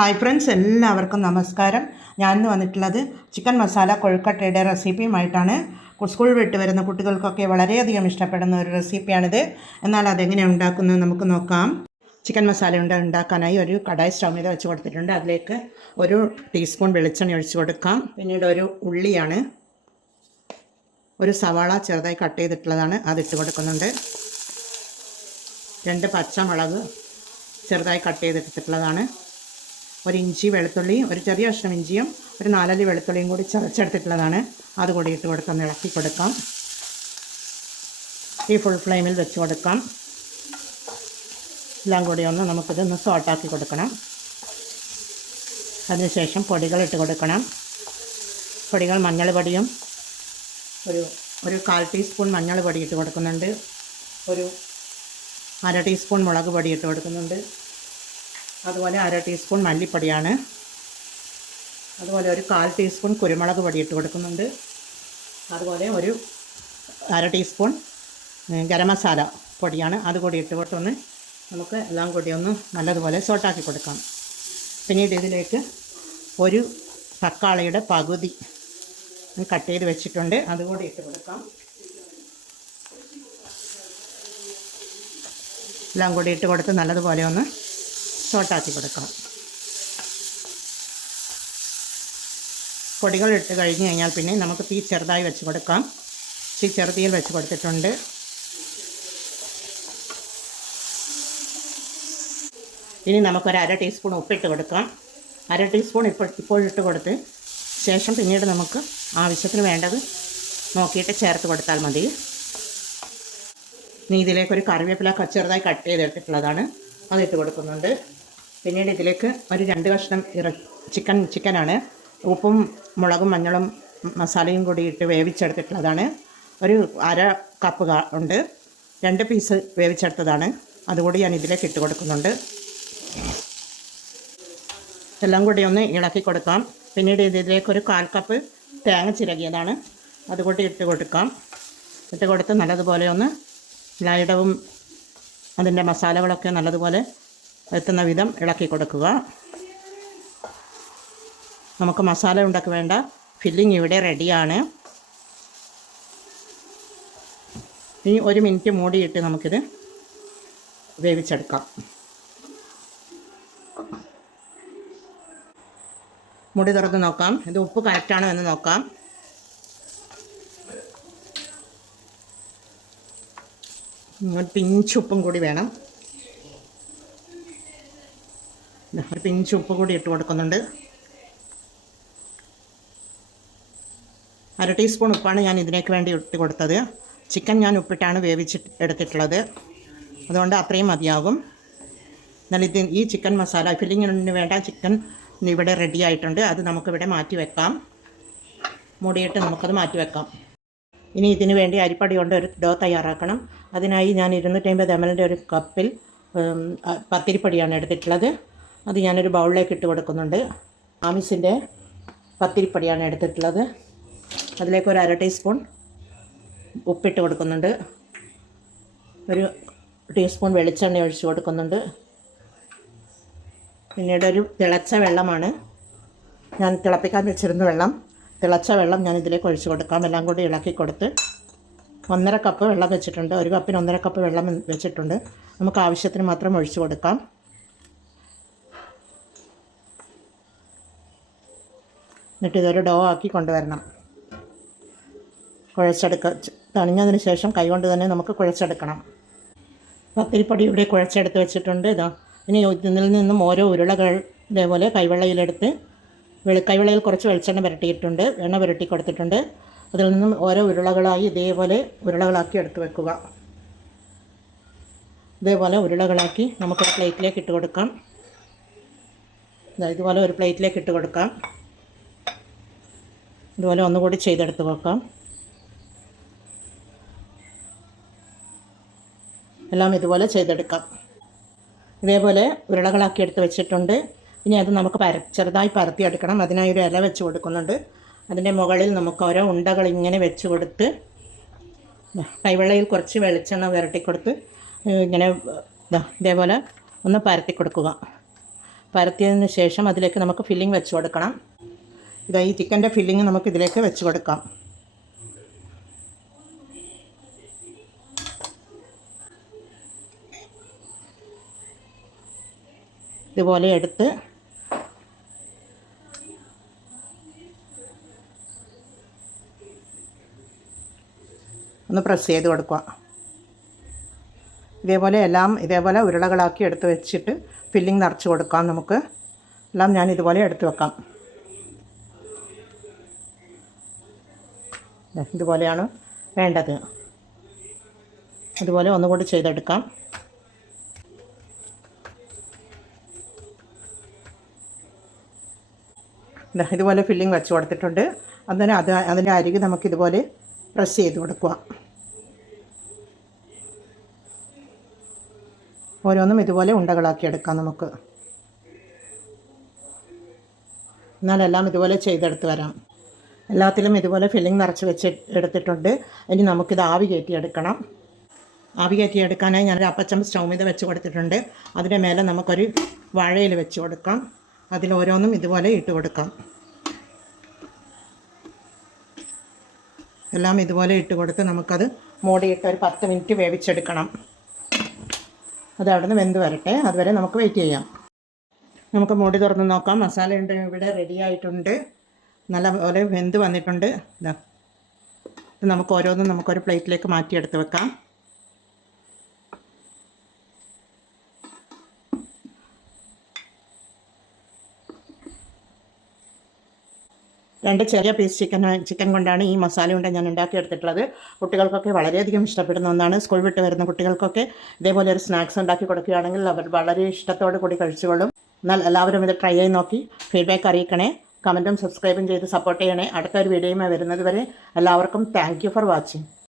Hi friends, എല്ലാവർക്കും നമസ്കാരം. ഞാനിന്ന് വന്നിട്ടുള്ളത് ചിക്കൻ മസാല കൊഴുക്കട്ടയുടെ റെസിപ്പിയുമായിട്ടാണ്. സ്കൂൾ വിട്ട് വരുന്ന കുട്ടികൾക്കൊക്കെ വളരെയധികം ഇഷ്ടപ്പെടുന്ന ഒരു റെസിപ്പിയാണിത്. എന്നാൽ അതെങ്ങനെയാണ് ഉണ്ടാക്കുന്നത് നമുക്ക് നോക്കാം. ചിക്കൻ മസാല ഉണ്ടാക്കാനായി ഒരു കടായി സ്റ്റൗ మీద വെച്ച് കൊടുത്തിട്ടുണ്ട്. അതിലേക്ക് 1 ടീസ്പൂൺ വെളിച്ചെണ്ണ ഒഴിച്ച് കൊടുക്കാം. പിന്നീട് ഒരു ഉള്ളിയാണ്, ഒരു സവാള ചെറുതായി കട്ട് ചെയ്തിട്ടുള്ളതാണ്, അതിട്ട് കൊടുക്കുന്നുണ്ട്. 2 പച്ചമുളക് ചെറുതായി കട്ട് ചെയ്തിട്ടുള്ളതാണ്, ഒരു ഇഞ്ചി വെളുത്തുള്ളി, ഒരു ചെറിയ കഷ്ണം ഇഞ്ചിയും ഒരു 4 അല്ലി വെളുത്തുള്ളിയും കൂടി ചതച്ചെടുത്തിട്ടുള്ളതാണ്, അതുകൂടി ഇട്ട് കൊടുക്കാം. ഇളക്കി കൊടുക്കാം. ഈ ഫുൾ ഫ്ലെയിമിൽ വെച്ച് കൊടുക്കാം. എല്ലാം കൂടി നമുക്കിതൊന്ന് സോട്ടാക്കി കൊടുക്കണം. അതിനുശേഷം പൊടികൾ ഇട്ട് കൊടുക്കണം. പൊടികൾ മഞ്ഞൾ പൊടിയും ഒരു 1/4 ടീസ്പൂൺ മഞ്ഞൾ പൊടി ഇട്ട് കൊടുക്കുന്നുണ്ട്. ഒരു 1/2 ടീസ്പൂൺ മുളക് പൊടി ഇട്ട് കൊടുക്കുന്നുണ്ട്. അതുപോലെ 1/2 ടീസ്പൂൺ മല്ലിപ്പൊടിയാണ്. അതുപോലെ ഒരു 1/4 ടീസ്പൂൺ കുരുമുളക് പൊടി ഇട്ട് കൊടുക്കുന്നുണ്ട്. അതുപോലെ ഒരു 1/2 ടീസ്പൂൺ ഗരം മസാല പൊടിയാണ്, അതുകൂടി ഇട്ട് കൊടുത്തൊന്ന് നമുക്ക് എല്ലാം കൂടി നല്ലതുപോലെ സോട്ടാക്കി കൊടുക്കാം. പിന്നീട് ഇതിലേക്ക് ഒരു തക്കാളിയുടെ പകുതി കട്ട് ചെയ്ത് വെച്ചിട്ടുണ്ട്, അതുകൂടി ഇട്ട് കൊടുക്കാം. എല്ലാം കൂടി ഇട്ട് കൊടുത്ത് നല്ലതുപോലെ സോട്ടാക്കി കൊടുക്കണം. പൊടികൾ ഇട്ട് കഴിഞ്ഞ് കഴിഞ്ഞാൽ പിന്നെ നമുക്ക് തീ ചെറുതായി വെച്ച് കൊടുക്കാം. ചെറുതീയിൽ വെച്ച് കൊടുത്തിട്ടുണ്ട്. ഇനി നമുക്കൊരു 1/2 ടീസ്പൂൺ ഉപ്പിട്ട് കൊടുക്കാം. 1/2 ടീസ്പൂൺ ഇപ്പോഴിട്ട് കൊടുത്ത് ശേഷം പിന്നീട് നമുക്ക് ആവശ്യത്തിന് വേണ്ടത് നോക്കിയിട്ട് ചേർത്ത് കൊടുത്താൽ മതി. ഇനി ഇതിലേക്കൊരു കറിവേപ്പില ചെറുതായി കട്ട് ചെയ്തിട്ടുള്ളതാണ്, അതിട്ട് കൊടുക്കുന്നുണ്ട്. പിന്നീട് ഇതിലേക്ക് ഒരു 2 കഷ്ണം ചിക്കനാണ്, ഉപ്പും മുളകും മഞ്ഞളും മസാലയും കൂടി ഇട്ട് വേവിച്ചെടുത്തിട്ടുള്ളതാണ്. ഒരു 1/2 കപ്പ് ഉണ്ട്, 2 പീസ് വേവിച്ചെടുത്തതാണ്, അതുകൂടി ഞാൻ ഇതിലേക്ക് ഇട്ട് കൊടുക്കുന്നുണ്ട്. എല്ലാം കൂടി ഇളക്കി കൊടുക്കാം. പിന്നീട് ഇതിലേക്കൊരു 1/4 കപ്പ് തേങ്ങ ചിരകിയതാണ്, അതുകൂടി ഇട്ട് കൊടുക്കാം. ഇട്ട് കൊടുത്ത് നല്ലതുപോലെ എല്ലായിടവും അതിൻ്റെ മസാലകളൊക്കെ നല്ലതുപോലെ എത്തുന്ന വിധം ഇളക്കി കൊടുക്കുക. നമുക്ക് മസാല ഉണ്ടാക്കി വേണ്ട ഫില്ലിങ് ഇവിടെ റെഡിയാണ്. ഇനി 1 മിനിറ്റ് മൂടിയിട്ട് നമുക്കിത് വേവിച്ചെടുക്കാം. മുടി തുറന്ന് നോക്കാം, ഇത് ഉപ്പ് കറക്റ്റാണോ എന്ന് നോക്കാം. ഒരു പിഞ്ച് ഉപ്പും കൂടി വേണം. ഒരു പിഞ്ച് ഉപ്പ് കൂടി ഇട്ട് കൊടുക്കുന്നുണ്ട്. 1/2 ടീസ്പൂൺ ഉപ്പാണ് ഞാൻ ഇതിലേക്ക് വേണ്ടി ഇട്ട് കൊടുത്തത്. ചിക്കൻ ഞാൻ ഉപ്പിട്ടാണ് എടുത്തിട്ടുള്ളത്, അതുകൊണ്ട് അത്രയും മതിയാകും. എന്നാൽ ഈ ചിക്കൻ മസാല ഫില്ലിങ്ങിന് വേണ്ട ചിക്കൻ ഇവിടെ റെഡി ആയിട്ടുണ്ട്, അത് നമുക്കിവിടെ മാറ്റി വെക്കാം. മൂടിയിട്ട് നമുക്കത് മാറ്റി വെക്കാം. ഇനി ഇതിന് വേണ്ടി അരിപ്പൊടി കൊണ്ട് ഒരു ഡോ തയ്യാറാക്കണം. അതിനായി ഞാൻ 250 ml ഒരു കപ്പിൽ പത്തിരിപ്പൊടിയാണ് എടുത്തിട്ടുള്ളത്. അത് ഞാനൊരു ബൗളിലേക്ക് ഇട്ട് കൊടുക്കുന്നുണ്ട്. ആമിസിൻ്റെ പത്തിരിപ്പൊടിയാണ് എടുത്തിട്ടുള്ളത്. അതിലേക്ക് ഒരു 1/2 ടീസ്പൂൺ ഉപ്പിട്ട് കൊടുക്കുന്നുണ്ട്. ഒരു ടീസ്പൂൺ വെളിച്ചെണ്ണ ഒഴിച്ച് കൊടുക്കുന്നുണ്ട്. പിന്നീട് ഒരു തിളച്ച വെള്ളമാണ്, ഞാൻ തിളപ്പിക്കാൻ വെച്ചിരുന്ന വെള്ളം, തിളച്ച വെള്ളം ഞാൻ ഇതിലേക്ക് ഒഴിച്ച് കൊടുക്കാം. എല്ലാം കൂടി ഇളക്കി കൊടുത്ത് 1/2 കപ്പ് വെള്ളം വെച്ചിട്ടുണ്ട്. 1 കപ്പിന് 1/2 കപ്പ് വെള്ളം വെച്ചിട്ടുണ്ട്. നമുക്ക് ആവശ്യത്തിന് മാത്രം ഒഴിച്ച് കൊടുക്കാം. എന്നിട്ട് ഇതൊരു ഡോ ആക്കി കൊണ്ടുവരണം. തണിഞ്ഞതിന് ശേഷം കൈകൊണ്ട് തന്നെ നമുക്ക് കുഴച്ചെടുക്കണം. പത്തിരിപ്പൊടി ഇവിടെ കുഴച്ചെടുത്ത് വെച്ചിട്ടുണ്ട്. ഇനി ഇതിൽ നിന്നും ഓരോ ഉരുളകൾ ഇതേപോലെ കൈവെള്ളയിലെടുത്ത് കൈവെള്ളയിൽ കുറച്ച് വെളിച്ചെണ്ണ പുരട്ടിയിട്ടുണ്ട്, എണ്ണ പുരട്ടി കൊടുത്തിട്ടുണ്ട്. അതിൽ നിന്നും ഓരോ ഉരുളകളായി ഇതേപോലെ ഉരുളകളാക്കി എടുത്ത് വെക്കുക. ഇതേപോലെ ഉരുളകളാക്കി നമുക്കൊരു പ്ലേറ്റിലേക്ക് ഇട്ട് കൊടുക്കാം. ഇതുപോലെ ഒരു പ്ലേറ്റിലേക്ക് ഇട്ട് കൊടുക്കാം. ഇതുപോലെ ഒന്നുകൂടി ചെയ്തെടുത്ത് വെക്കാം. എല്ലാം ഇതുപോലെ ചെയ്തെടുക്കാം. ഇതേപോലെ ഉരുളകളാക്കി എടുത്ത് വെച്ചിട്ടുണ്ട്. ഇനി അത് നമുക്ക് ചെറുതായി പരത്തിയെടുക്കണം. അതിനായി ഒരു ഇല വെച്ച് കൊടുക്കുന്നുണ്ട്. അതിൻ്റെ മുകളിൽ നമുക്ക് ഓരോ ഉണ്ടകൾ ഇങ്ങനെ വെച്ച് കൊടുത്ത് കൈവെള്ളയിൽ കുറച്ച് വെളിച്ചെണ്ണ പുരട്ടി കൊടുത്ത് ഇങ്ങനെ ഇതേപോലെ ഒന്ന് പരത്തി കൊടുക്കുക. പരത്തിയതിന് ശേഷം അതിലേക്ക് നമുക്ക് ഫില്ലിംഗ് വെച്ച് കൊടുക്കണം. ഇതാ ഈ ചിക്കൻ്റെ ഫില്ലിംഗ് നമുക്ക് ഇതിലേക്ക് വെച്ച് കൊടുക്കാം. ഇതുപോലെ എടുത്ത് ഒന്ന് പ്രസ് ചെയ്ത് കൊടുക്കുക. ഇതേപോലെ ഉരുളകളാക്കി എടുത്ത് വെച്ചിട്ട് ഫില്ലിംഗ് നിറച്ച് കൊടുക്കാം. നമുക്ക് എല്ലാം ഞാൻ ഇതുപോലെ എടുത്ത് വെക്കാം. ഇതുപോലെയാണ് വേണ്ടത്. ഇതുപോലെ ഒന്നുകൂടി ചെയ്തെടുക്കാം. ഇതുപോലെ ഫില്ലിംഗ് വെച്ച് കൊടുത്തിട്ടുണ്ട്. അതിൻ്റെ അരികെ നമുക്കിതുപോലെ പ്രസ് ചെയ്ത് കൊടുക്കുക. ഓരോന്നും ഇതുപോലെ ഉണ്ടകളാക്കി എടുക്കാം നമുക്ക്. എന്നാലെല്ലാം ഇതുപോലെ ചെയ്തെടുത്ത് വരാം. എല്ലാത്തിലും ഇതുപോലെ ഫില്ലിംഗ് നിറച്ച് വെച്ച് എടുത്തിട്ടുണ്ട്. ഇനി നമുക്കിത് ആവി കയറ്റിയെടുക്കണം. ആവി കയറ്റിയെടുക്കാനായി ഞാനൊരു അപ്പച്ചമ്പ് സ്റ്റൗ మీద വെച്ച് കൊടുത്തിട്ടുണ്ട്. അതിൻ്റെ മേലെ നമുക്കൊരു വാഴയില വെച്ച് കൊടുക്കാം. അതിലോരോന്നും ഇതുപോലെ ഇട്ട് കൊടുക്കാം. എല്ലാം ഇതുപോലെ ഇട്ട് കൊടുത്ത് നമുക്കത് മൂടിയിട്ട് ഒരു 10 മിനിറ്റ് വേവിച്ചെടുക്കണം. അത് അവിടെ നിന്ന് വെന്ത് വരട്ടെ. അതുവരെ നമുക്ക് വെയിറ്റ് ചെയ്യാം. നമുക്ക് മൂടി തുറന്ന് നോക്കാം. മസാല ഇവിടെ റെഡി ആയിട്ടുണ്ട്. നല്ലപോലെ വെന്ത് വന്നിട്ടുണ്ട്. ഇതാ ഇത് നമുക്ക് ഓരോന്നും നമുക്കൊരു പ്ലേറ്റിലേക്ക് മാറ്റിയെടുത്ത് വെക്കാം. രണ്ട് ചെറിയ പീസ് ചിക്കൻ കൊണ്ടാണ് ഈ മസാല കൊണ്ട് ഞാൻ ഉണ്ടാക്കിയെടുത്തിട്ടുള്ളത്. കുട്ടികൾക്കൊക്കെ വളരെയധികം ഇഷ്ടപ്പെടുന്ന ഒന്നാണ്. സ്കൂൾ വിട്ട് വരുന്ന കുട്ടികൾക്കൊക്കെ ഇതേപോലെ ഒരു സ്നാക്സ് ഉണ്ടാക്കി കൊടുക്കുകയാണെങ്കിൽ അവർ വളരെ ഇഷ്ടത്തോടു കൂടി കഴിച്ചുകൊള്ളും. എന്നാൽ എല്ലാവരും ഇത് ട്രൈ ചെയ്ത് നോക്കി ഫീഡ്ബാക്ക് അറിയിക്കണേ. കമൻറ്റും സബ്സ്ക്രൈബും ചെയ്ത് സപ്പോർട്ട് ചെയ്യണേ. അടുത്തൊരു വീഡിയോയുമായി വരുന്നത് വരെ എല്ലാവർക്കും താങ്ക് യു ഫോർ വാച്ചിങ്.